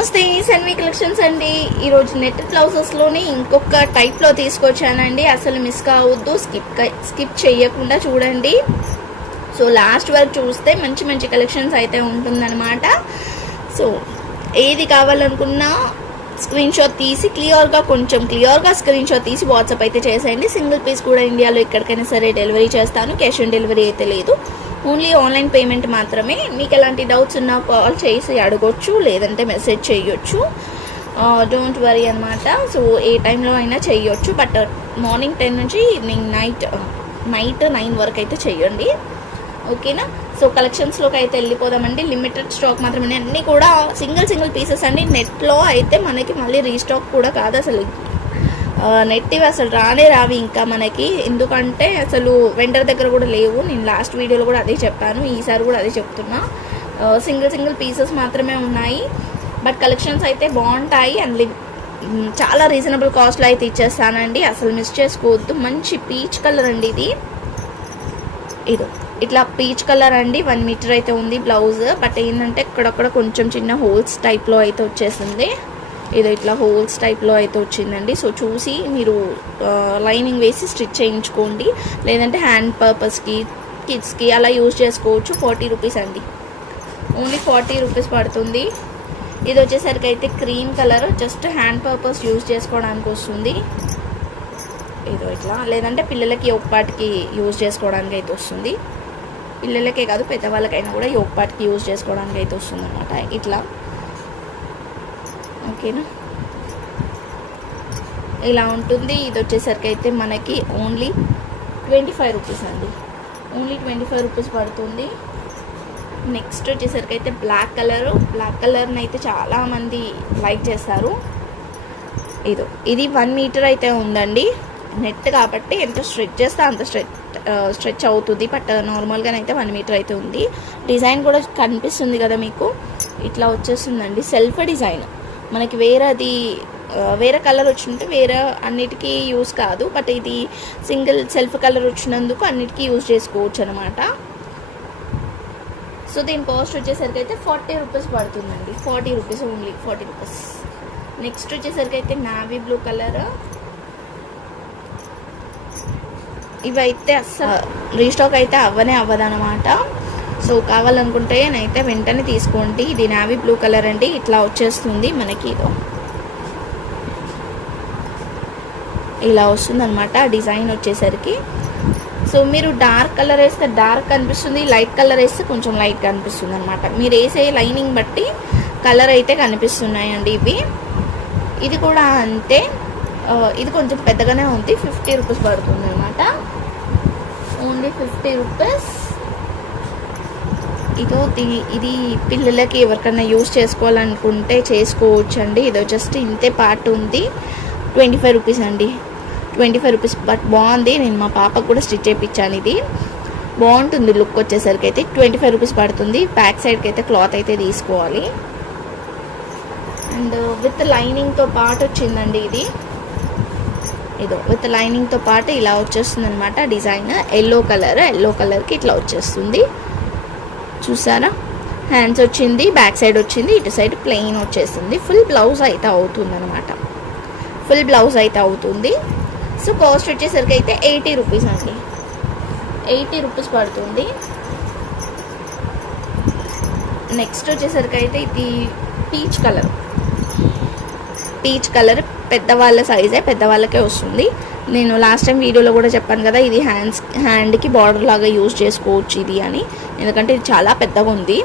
నమస్తే సన్వి కలెక్షన్స్ అండి. ఈరోజు నెట్ బ్లౌజెస్లోనే ఇంకొక టైప్లో తీసుకొచ్చానండి. అసలు మిస్ కావద్దు, స్కిప్ చేయకుండా చూడండి. సో లాస్ట్ వరకు చూస్తే మంచి మంచి కలెక్షన్స్ అయితే ఉంటుందన్నమాట. సో ఏది కావాలనుకున్నా స్క్రీన్ షాట్ తీసి కొంచెం క్లియర్గా స్క్రీన్ షాట్ తీసి వాట్సాప్ అయితే చేసేయండి. సింగిల్ పీస్ కూడా ఇండియాలో ఎక్కడికైనా సరే డెలివరీ చేస్తాను. క్యాష్ ఆన్ డెలివరీ అయితే లేదు, ఓన్లీ ఆన్లైన్ పేమెంట్ మాత్రమే. మీకు ఎలాంటి డౌట్స్ ఉన్నా కాల్ చేసి అడగొచ్చు, లేదంటే మెసేజ్ చేయొచ్చు. డోంట్ వరీ అనమాట. సో ఏ టైంలో అయినా చేయొచ్చు, బట్ మార్నింగ్ 10 నుంచి ఈవినింగ్ నైట్ 9 వరకు అయితే చెయ్యండి, ఓకేనా. సో కలెక్షన్స్లోకి అయితే వెళ్ళిపోదామండి. లిమిటెడ్ స్టాక్ మాత్రమే, అన్నీ కూడా సింగిల్ పీసెస్ అండి. నెట్లో అయితే మనకి మళ్ళీ రీస్టాక్ కూడా కాదు అసలు. నెట్ ఇవి అసలు రావి ఇంకా మనకి, ఎందుకంటే అసలు వెండర్ దగ్గర కూడా లేవు. నేను లాస్ట్ వీడియోలో కూడా అదే చెప్పాను, ఈసారి కూడా అదే చెప్తున్నా. సింగిల్ పీసెస్ మాత్రమే ఉన్నాయి, బట్ కలెక్షన్స్ అయితే బాగుంటాయి అండ్ చాలా రీజనబుల్ కాస్ట్లో అయితే ఇచ్చేస్తానండి. అసలు మిస్ చేసుకోవద్దు. మంచి పీచ్ కలర్ అండి ఇది. ఇట్లా పీచ్ కలర్ అండి. 1 మీటర్ అయితే ఉంది బ్లౌజ్, బట్ ఏంటంటే ఇక్కడక్కడ కొంచెం చిన్న హోల్స్ టైప్లో అయితే వచ్చేసింది. ఇట్లా హోల్స్ టైప్లో అయితే వచ్చిందండి. సో చూసి మీరు లైనింగ్ వేసి స్టిచ్ చేయించుకోండి, లేదంటే హ్యాండ్ పర్పస్కి కిడ్స్కి అలా యూజ్ చేసుకోవచ్చు. 40 రూపీస్ అండి, ఓన్లీ 40 రూపీస్ పడుతుంది. ఇది వచ్చేసరికి అయితే cream colour, just hand purpose use చేసుకోవడానికి వస్తుంది. ఇట్లా, లేదంటే పిల్లలకి ఒక్కపాటికి యూజ్ చేసుకోవడానికి అయితే వస్తుంది. పిల్లలకే కాదు పెద్దవాళ్ళకైనా కూడా ఒక్కపాటికి యూజ్ చేసుకోవడానికి అయితే వస్తుంది అనమాట. ఇట్లా ఓకేనా, ఇలా ఉంటుంది. ఇది వచ్చేసరికి అయితే మనకి ఓన్లీ 25 రూపీస్ అండి, ఓన్లీ 25 రూపీస్ పడుతుంది. నెక్స్ట్ వచ్చేసరికి అయితే బ్లాక్ కలర్ని అయితే చాలామంది లైక్ చేస్తారు. ఇది 1 మీటర్ అయితే ఉందండి. నెట్ కాబట్టి ఎంత స్ట్రెచ్ చేస్తే అంత స్ట్రెచ్ అవుతుంది, బట్ నార్మల్గానైతే 1 మీటర్ అయితే ఉంది. డిజైన్ కూడా కనిపిస్తుంది కదా మీకు, ఇట్లా వచ్చేస్తుందండి. సెల్ఫ్ డిజైన్ మనకి వేరే కలర్ వచ్చింటే వేరే అన్నిటికీ యూజ్ కాదు, బట్ ఇది సింగిల్ సెల్ఫ్ కలర్ వచ్చినందుకు అన్నిటికీ యూజ్ చేసుకోవచ్చు అనమాట. సో దీని కాస్ట్ వచ్చేసరికి అయితే 40 రూపీస్ పడుతుందండి. 40 రూపీస్, ఓన్లీ 40 రూపీస్. నెక్స్ట్ వచ్చేసరికి అయితే నావీ బ్లూ కలర్. ఇవైతే అస్సలు రీస్టాక్ అయితే అవ్వదనమాట. సో కావాలనుకుంటే అయితే వెంటనే తీసుకోండి. ఇది నావీ బ్లూ కలర్ అండి. ఇట్లా వచ్చేస్తుంది మనకి, ఇలా వస్తుంది అనమాట డిజైన్ వచ్చేసరికి. సో మీరు డార్క్ కలర్ వేస్తే డార్క్ కనిపిస్తుంది, లైట్ కలర్ వేస్తే కొంచెం లైట్ కనిపిస్తుంది అనమాట. మీరు వేసే లైనింగ్ బట్టి కలర్ అయితే కనిపిస్తున్నాయండి ఇవి. ఇది కూడా అంతే, ఇది కొంచెం పెద్దగానే ఉంది. 50 రూపీస్ పడుతుంది అనమాట, ఓన్లీ 50 రూపీస్. ఇది పిల్లలకి ఎవరికైనా యూజ్ చేసుకోవాలనుకుంటే చేసుకోవచ్చండి. జస్ట్ ఇంతే పార్ట్ ఉంది. 25 రూపీస్ అండి, 25 రూపీస్, బట్ బాగుంది. నేను మా పాపకు కూడా స్టిచ్ చేయించాను. ఇది బాగుంటుంది లుక్ వచ్చేసరికి అయితే. 25 రూపీస్ పడుతుంది. బ్యాక్ సైడ్కి అయితే క్లాత్ అయితే తీసుకోవాలి. అండ్ విత్ లైనింగ్తో పాటు వచ్చిందండి ఇది. విత్ లైనింగ్తో పాటు ఇలా వచ్చేస్తుంది అనమాట డిజైన్. ఎల్లో కలర్కి ఇట్లా వచ్చేస్తుంది, చూసారా. హ్యాండ్స్ వచ్చింది, బ్యాక్ సైడ్ వచ్చింది, ఇటు సైడ్ ప్లెయిన్ వచ్చేసింది. ఫుల్ బ్లౌజ్ అయితే అవుతుంది అనమాట, ఫుల్ బ్లౌజ్ అయితే అవుతుంది. సో కాస్ట్ వచ్చేసరికి అయితే 80 రూపీస్ అండి, 80 రూపీస్ పడుతుంది. నెక్స్ట్ వచ్చేసరికి అయితే ఇది పీచ్ కలర్ పెద్దవాళ్ళ సైజే, పెద్దవాళ్ళకే వస్తుంది. నేను లాస్ట్ టైం వీడియోలో కూడా చెప్పాను కదా, ఇది హ్యాండ్కి బార్డర్ లాగా యూజ్ చేసుకోవచ్చు ఇది అని, ఎందుకంటే ఇది చాలా పెద్దగా ఉంది.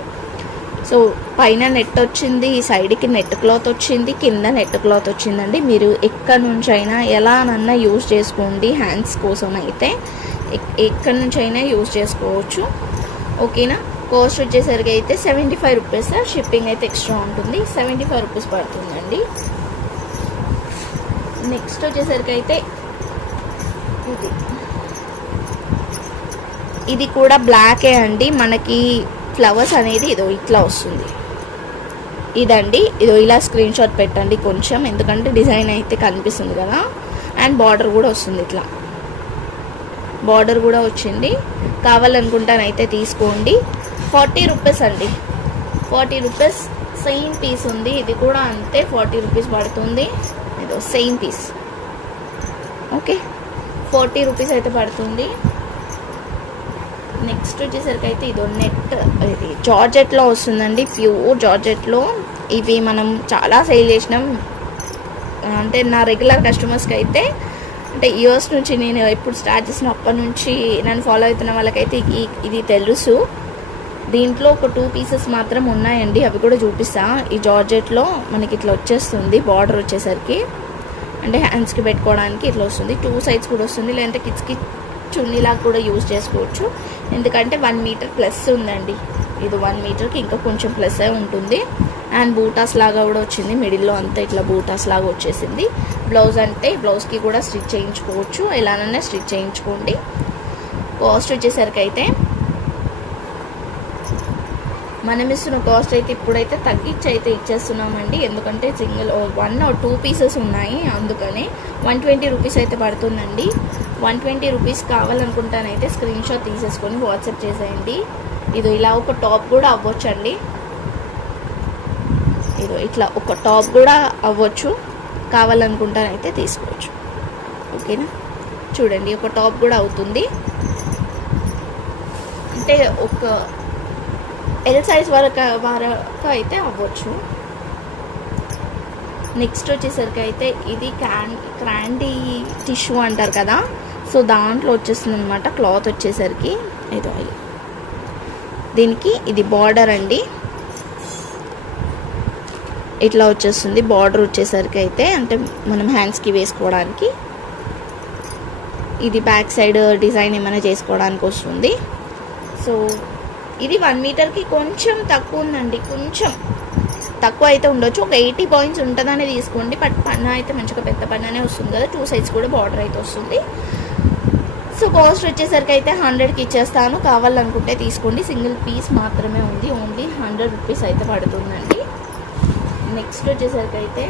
సో పైన నెట్ వచ్చింది, ఈ సైడ్కి నెట్ క్లాత్ వచ్చింది, కింద నెట్ క్లాత్ వచ్చిందండి. మీరు ఎక్కడి నుంచి అయినా ఎలానన్నా యూజ్ చేసుకోండి. హ్యాండ్స్ కోసం అయితే ఎక్కడి నుంచి అయినా యూజ్ చేసుకోవచ్చు, ఓకేనా. కాస్ట్ వచ్చేసరికి అయితే 75 రూపీస్. షిప్పింగ్ అయితే ఎక్స్ట్రా ఉంటుంది. 75 రూపీస్ పడుతుందండి. నెక్స్ట్ వచ్చేసరికి అయితే ఇది కూడా బ్లాకే అండి. మనకి ఫ్లవర్స్ అనేది ఇట్లా వస్తుంది. ఇదండి, ఇలా స్క్రీన్ షాట్ పెట్టండి కొంచెం, ఎందుకంటే డిజైన్ అయితే కనిపిస్తుంది కదా. అండ్ బార్డర్ కూడా వస్తుంది, ఇట్లా బార్డర్ కూడా వచ్చింది. కావాలనుకుంటానైతే తీసుకోండి. 40 రూపీస్ అండి, 40 రూపీస్ సేమ్ పీస్ ఉంది, ఇది కూడా అంతే 40 రూపీస్ పడుతుంది. ఇదో సేమ్ పీస్. ఓకే, 40 రూపీస్ అయితే పడుతుంది. నెక్స్ట్ వచ్చేసరికి అయితే ఇదో నెట్, ఇది జార్జెట్లో వస్తుందండి, ప్యూర్ జార్జెట్లో. ఇవి మనం చాలా సేల్ చేసినాం. అంటే నా రెగ్యులర్ కస్టమర్స్కి అయితే, అంటే ఇయర్స్ నుంచి నేను ఎప్పుడు స్టార్ట్ చేసిన అప్పటి నుంచి నన్ను ఫాలో అవుతున్న వాళ్ళకైతే ఇది తెలుసు. దీంట్లో ఒక 2 పీసెస్ మాత్రం ఉన్నాయండి, అవి కూడా చూపిస్తా. ఈ జార్జెట్లో మనకి ఇట్లా వచ్చేస్తుంది, బార్డర్ వచ్చేసరికి అంటే హ్యాండ్స్కి పెట్టుకోవడానికి ఇట్లా వస్తుంది. 2 సైడ్స్ కూడా వస్తుంది, లేదంటే కిడ్స్కి చున్నీలాగా కూడా యూజ్ చేసుకోవచ్చు. ఎందుకంటే 1 మీటర్ ప్లస్ ఉందండి, ఇది 1 మీటర్కి ఇంకా కొంచెం ప్లస్ ఉంటుంది. అండ్ బూటాస్ లాగా కూడా వచ్చింది, మిడిల్లో అంతా ఇట్లా బూటాస్ లాగా వచ్చేసింది. బ్లౌజ్ అంటే బ్లౌజ్కి కూడా స్టిచ్ చేయించుకోవచ్చు, ఎలానైనా స్టిచ్ చేయించుకోండి. కాస్ట్ వచ్చేసరికి అయితే మనం ఇస్తున్న కాస్ట్ అయితే ఇప్పుడైతే తగ్గించి అయితే ఇచ్చేస్తున్నామండి. ఎందుకంటే సింగిల్ 1 or 2 పీసెస్ ఉన్నాయి, అందుకని 120 రూపీస్ అయితే పడుతుందండి. 120 రూపీస్ కావాలనుకుంటానైతే స్క్రీన్ షాట్ తీసేసుకొని వాట్సాప్ చేసేయండి. ఇది ఇలా ఒక టాప్ కూడా అవ్వచ్చండి, ఇదో ఇట్లా ఒక టాప్ కూడా అవ్వచ్చు, కావాలనుకుంటానైతే తీసుకోవచ్చు. ఓకేనా, చూడండి ఒక టాప్ కూడా అవుతుంది. అంటే ఒక ఎల్ సైజ్ వరకు అయితే అవ్వచ్చు. నెక్స్ట్ వచ్చేసరికి అయితే ఇది క్రాండీ టిష్యూ అంటారు కదా, సో దాంట్లో వచ్చేస్తుంది అనమాట క్లాత్ వచ్చేసరికి. ఏదో దీనికి ఇది బార్డర్ అండి, ఇట్లా వచ్చేస్తుంది బార్డర్ వచ్చేసరికి అయితే, అంటే మనం హ్యాండ్స్కి వేసుకోవడానికి. ఇది బ్యాక్ సైడ్ డిజైన్ ఏమైనా చేసుకోవడానికి వస్తుంది. సో ఇది 1 మీటర్కి కొంచెం తక్కువ ఉందండి, కొంచెం తక్కువ అయితే ఉండొచ్చు. ఒక 80 పాయింట్స్ ఉంటుందనే తీసుకోండి. బట్ పన్నా అయితే మంచిగా పెద్ద పన్నానే వస్తుంది కదా, 2 సైడ్స్ కూడా బార్డర్ అయితే వస్తుంది. సో కాస్ట్ వచ్చేసరికి అయితే 100కి ఇచ్చేస్తాను, కావాలనుకుంటే తీసుకోండి. సింగిల్ పీస్ మాత్రమే ఉంది, ఓన్లీ 100 రూపీస్ అయితే పడుతుందండి. నెక్స్ట్ వచ్చేసరికి అయితే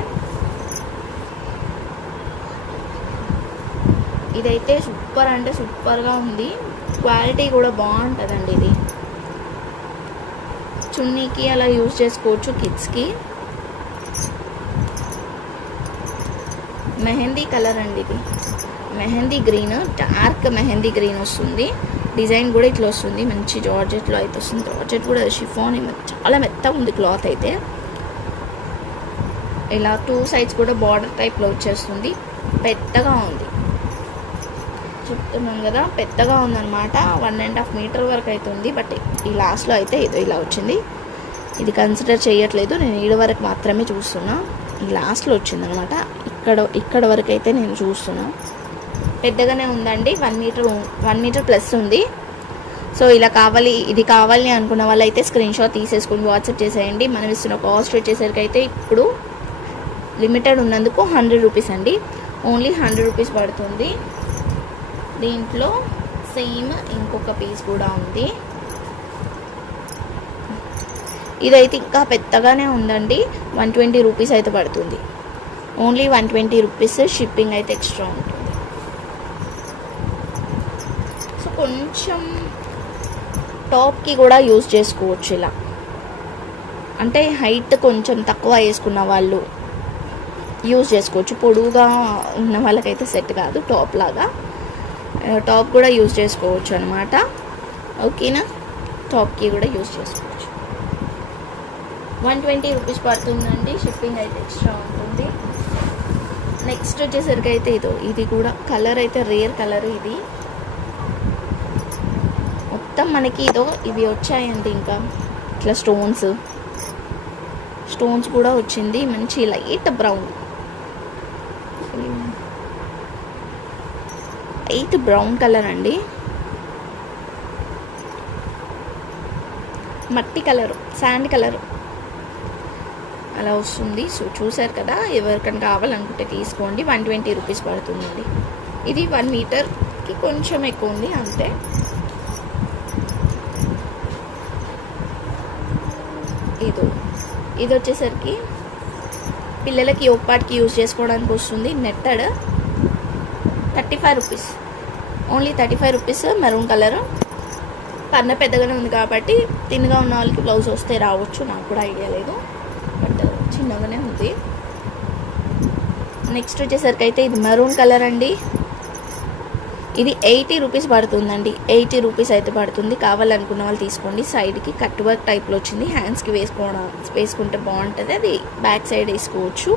ఇదైతే సూపర్ అంటే సూపర్గా ఉంది, క్వాలిటీ కూడా బాగుంటుందండి. ఇది చున్నీకి అలా యూజ్ చేసుకోవచ్చు, కిడ్స్కి. మెహందీ కలర్ అండి, ఇది mehndi green, dark mehndi green వస్తుంది. డిజైన్ కూడా ఇట్లా వస్తుంది, మంచి జార్జెట్లో అయితే వస్తుంది. జార్జెట్ కూడా షిఫాన్ చాలా మెత్తగా ఉంది క్లాత్ అయితే. ఇలా 2 సైడ్స్ కూడా బార్డర్ టైప్లో వచ్చేస్తుంది, పెద్దగా ఉంది, చెప్తున్నాను కదా పెద్దగా ఉందన్నమాట. 1.5 మీటర్ వరకు అయితే ఉంది. బట్ ఈ లాస్ట్లో అయితే ఏదో ఇలా వచ్చింది, ఇది కన్సిడర్ చేయట్లేదు, నేను ఈడ వరకు మాత్రమే చూస్తున్నా. ఈ లాస్ట్లో వచ్చిందనమాట, ఇక్కడ వరకు అయితే నేను చూస్తున్నా. పెద్దగానే ఉందండి, 1 మీటర్ ప్లస్ ఉంది. సో ఇలా ఇది కావాలి అనుకున్న వాళ్ళు అయితే స్క్రీన్ షాట్ తీసేసుకొని వాట్సాప్ చేసేయండి. మనం ఇస్తున్న కాస్ట్ వచ్చేసరికి అయితే ఇప్పుడు లిమిటెడ్ ఉన్నందుకు 100 రూపీస్ అండి, ఓన్లీ 100 రూపీస్ పడుతుంది. దీంట్లో సేమ్ ఇంకొక పీస్ కూడా ఉంది, ఇదైతే ఇంకా పెద్దగానే ఉందండి. 120 రూపీస్ అయితే పడుతుంది, ఓన్లీ 120 రూపీస్. షిప్పింగ్ అయితే ఎక్స్ట్రా ఉంటుంది. సో కొంచెం టాప్కి కూడా యూజ్ చేసుకోవచ్చు ఇలా, అంటే హైట్ కొంచెం తక్కువ వేసుకున్న వాళ్ళు యూజ్ చేసుకోవచ్చు. పొడువుగా ఉన్న వాళ్ళకైతే సెట్ కాదు, టాప్ కూడా యూజ్ చేసుకోవచ్చు అనమాట. ఓకేనా, టాప్కి కూడా యూజ్ చేసుకోవచ్చు. 120 రూపీస్ పడుతుందండి, షిప్పింగ్ అయితే ఎక్స్ట్రా ఉంటుంది. నెక్స్ట్ వచ్చేసరికి అయితే ఇది కూడా కలర్ అయితే రేర్ కలర్. ఇది మొత్తం మనకి ఇవి వచ్చాయండి, ఇంకా ఇట్లా స్టోన్స్ కూడా వచ్చింది, మంచి లైట్ బ్రౌన్ కలర్ అండి, మట్టి కలరు, శాండ్ కలరు అలా వస్తుంది. సో చూసారు కదా, ఎవరికైనా కావాలనుకుంటే తీసుకోండి. 120 రూపీస్ పడుతుందండి. ఇది 1 మీటర్కి కొంచెం ఎక్కువ ఉంది అంతే. ఇది వచ్చేసరికి పిల్లలకి ఒకపాటికి యూజ్ చేసుకోవడానికి వస్తుంది. Netted 35 rupees, only 35 rupees. Maroon colour, పన్న పెద్దగానే ఉంది కాబట్టి తిన్నగా ఉన్న వాళ్ళకి బ్లౌజ్ వస్తే రావచ్చు, నాకు కూడా ఐడియా లేదు. బట్ చిన్నగానే ఉంది. నెక్స్ట్ వచ్చేసరికి అయితే ఇది మెరూన్ కలర్ అండి. ఇది 80 రూపీస్ పడుతుందండి. 80 రూపీస్ అయితే పడుతుంది. కావాలనుకున్న వాళ్ళు తీసుకోండి. సైడ్కి కట్ వర్క్ టైప్లో వచ్చింది. హ్యాండ్స్కి వేసుకుంటే బాగుంటుంది. అది బ్యాక్ సైడ్ వేసుకోవచ్చు.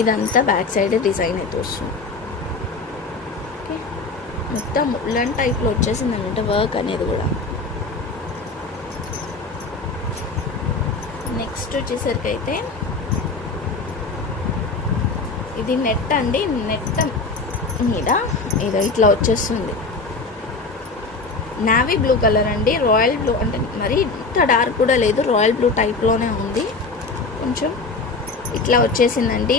ఇదంతా బ్యాక్ సైడ్ డిజైన్ అయితే వస్తుంది. ఓకే, మొత్తం ఉలన్ టైప్లో వచ్చేసింది అనమాట వర్క్ అనేది కూడా. నెక్స్ట్ వచ్చేసరికి అయితే ఇది నెట్ అండి. నెట్ మీద ఇది ఇట్లా వచ్చేస్తుంది. నావీ బ్లూ కలర్ అండి. రాయల్ బ్లూ అంటే మరి ఇంత డార్క్ కూడా లేదు, రాయల్ బ్లూ టైప్లోనే ఉంది. కొంచెం ఇట్లా వచ్చేసిందండి.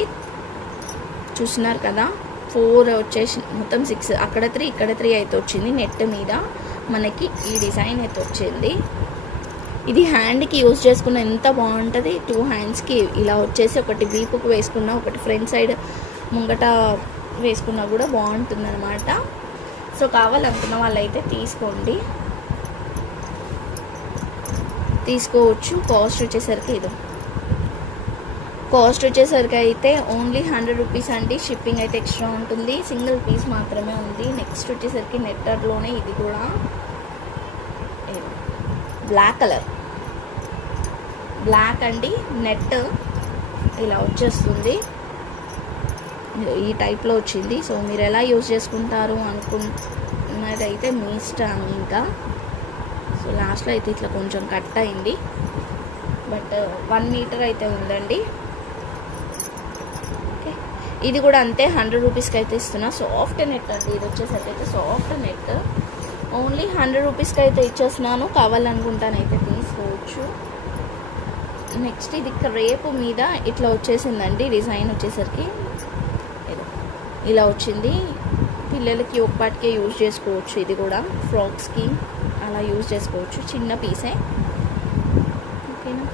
చూస్తున్నారు కదా, 4 వచ్చేసి మొత్తం 6, అక్కడ 3 ఇక్కడ 3 అయితే వచ్చింది. నెట్ మీద మనకి ఈ డిజైన్ అయితే వచ్చింది. ఇది హ్యాండ్కి యూజ్ చేసుకున్న ఎంత బాగుంటుంది. 2 హ్యాండ్స్కి ఇలా వచ్చేసి ఒకటి వీపుకు వేసుకున్న, ఒకటి ఫ్రంట్ సైడ్ ముంగట వేసుకున్నా కూడా బాగుంటుంది అనమాట. సో కావాలనుకున్న వాళ్ళైతే తీసుకోవచ్చు. కాస్ట్ వచ్చేసరికి అయితే ఓన్లీ 100 రూపీస్ అండి. షిప్పింగ్ అయితే ఎక్స్ట్రా ఉంటుంది. సింగిల్ పీస్ మాత్రమే ఉంది. నెక్స్ట్ వచ్చేసరికి నెట్టర్లోనే ఇది కూడా బ్లాక్ కలర్, బ్లాక్ అండి. నెట్ ఇలా వచ్చేస్తుంది. ఈ టైప్లో వచ్చింది. సో మీరు ఎలా యూజ్ చేసుకుంటారు అనుకున్నదైతే మీ ఇష్టం ఇంకా. సో లాస్ట్లో అయితే ఇట్లా కొంచెం కట్ అయింది, బట్ 1 మీటర్ అయితే ఉందండి. ఓకే, ఇది కూడా అంతే 100 రూపీస్కి అయితే ఇస్తున్నా. సాఫ్ట్ నెట్ అండి. ఇది వచ్చేసరికి అయితే సాఫ్ట్ నెట్ ఓన్లీ 100 రూపీస్కి అయితే ఇచ్చేస్తున్నాను. కావాలనుకుంటానైతే తీసుకోవచ్చు. నెక్స్ట్ ఇది రేపు మీద ఇట్లా వచ్చేసిందండి. డిజైన్ వచ్చేసరికి ఇలా వచ్చింది. పిల్లలకి ఒక్కటికే యూజ్ చేసుకోవచ్చు. ఇది కూడా ఫ్రాక్స్కి అలా యూజ్ చేసుకోవచ్చు. చిన్న పీసే. ఓకేనా,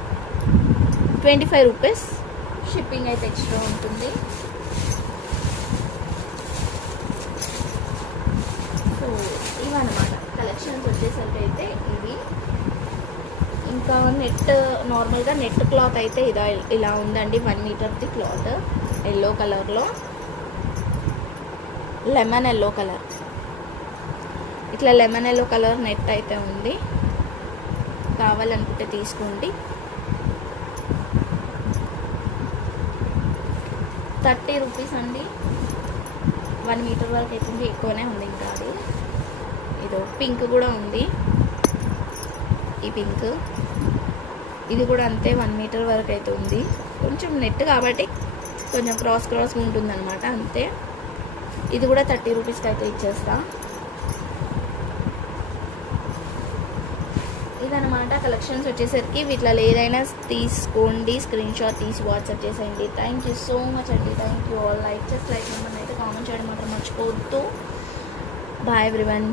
25 రూపీస్. షిప్పింగ్ అయితే ఎక్స్ట్రా ఉంటుంది. సో ఇవన్నమాట కలెక్షన్స్ వచ్చేసరికి అయితే ఇవి. ఇంకా నెట్, నార్మల్గా నెట్ క్లాత్ అయితే ఇలా ఉందండి. 1 మీటర్ది క్లాత్, ఎల్లో కలర్లో, లెమన్ ఎల్లో కలర్, ఇట్లా లెమన్ ఎల్లో కలర్ నెట్ అయితే ఉంది. కావాలనుకుంటే తీసుకోండి. 30 రూపీస్ అండి. 1 మీటర్ వరకు అవుతుంది. ఎక్కువనే ఉంది ఇంకా. అది ఇదో పింక్ కూడా ఉంది. ఈ పింక్ ఇది కూడా అంతే, 1 మీటర్ వరకు అయితే ఉంది. కొంచెం నెట్ కాబట్టి కొంచెం క్రాస్గా ఉంటుంది అనమాట, అంతే. ఇది కూడా 30 రూపీస్కి అయితే ఇచ్చేస్తా. ఇదనమాట కలెక్షన్స్ వచ్చేసరికి. వీటిలో ఏదైనా తీసుకోండి, స్క్రీన్ షాట్ తీసి వాట్సాప్ చేసేయండి. థ్యాంక్ యూ సో మచ్ అండి. Thank you all. లైక్ నెంబర్ని అయితే కామెంట్ చేయడం మాత్రం మర్చిపోవద్దు. Bye everyone.